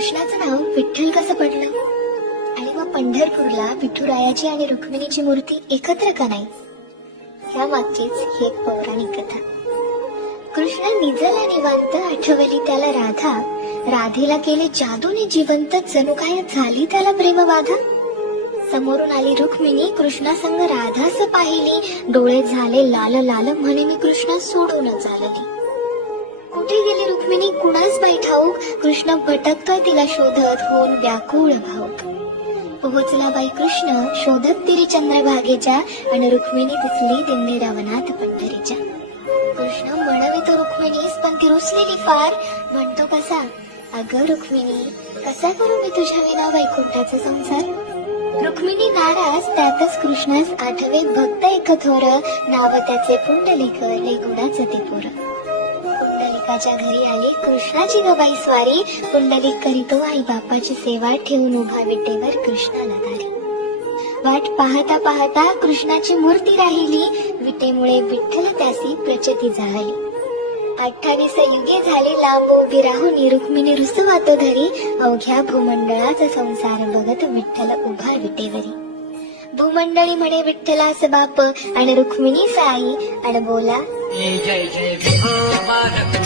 कृष्णाचं नाव विठ्ठल कसं पडलं आणि मग पंढरपूरला विठुरायाची आणि रुक्मिणीची मूर्ती एकत्र का नाही, ह्या मागचीच ही एक पौराणिक कथा. कृष्ण निजला निवांत, आठवली त्याला राधा, राधेला केले जादूने जिवंत, जणू काय झाली त्याला प्रेमबाधा. समोरून आली रुक्मिणी, कृष्णासंग राधास पाहिली, डोळे झाले लाल लाल, म्हणे मी कृष्णा सोडून चालली. कुठे गेली रुक्मिणी कुणास बाई ठाऊक, कृष्ण भटकतोय तिला शोधत, होऊन व्याकुळ भाऊक. पोहोचला बाई कृष्ण शोधत तिरी चंद्रभागेच्या, आणि रुक्मिणी दिसली दिंडीरा वनात पंढरीच्या. कृष्ण म्हणवितो रुक्मिणीस, पण ती रुसलेली फार, म्हणतो कसा, अगं रुक्मिणी कसा करू मी तुझ्या विना वैकुंठाचा संसार. रुक्मिणी नाराज, त्यातच कृष्णास आठवे भक्त एक थोर, नाव त्याचे पुंडलिक, लय गुणाचं ते पोर. पुंडलिकाच्या घरी आली कृष्णाची गबाई स्वारी, पुंडलिक करीतो आई बापाची सेवा, ठेवून उभा विटेवर कृष्णाला दारी. वाट पाहता पाहता कृष्णाची मूर्ती राहिली, विटेमुळे विठ्ठल त्यासी प्रचिती झाली. 28 युगे झाली लांब उभी राहुनी, रुक्मिणी रुसवातो धरी, अवघ्या भूमंडळाचा संसार बघत विठ्ठल उभा विटेवरी. भूमंडळी म्हणे विठ्ठलास बाप, आणि रुक्मिणी साई, आणि बोला जय जय विठो बालक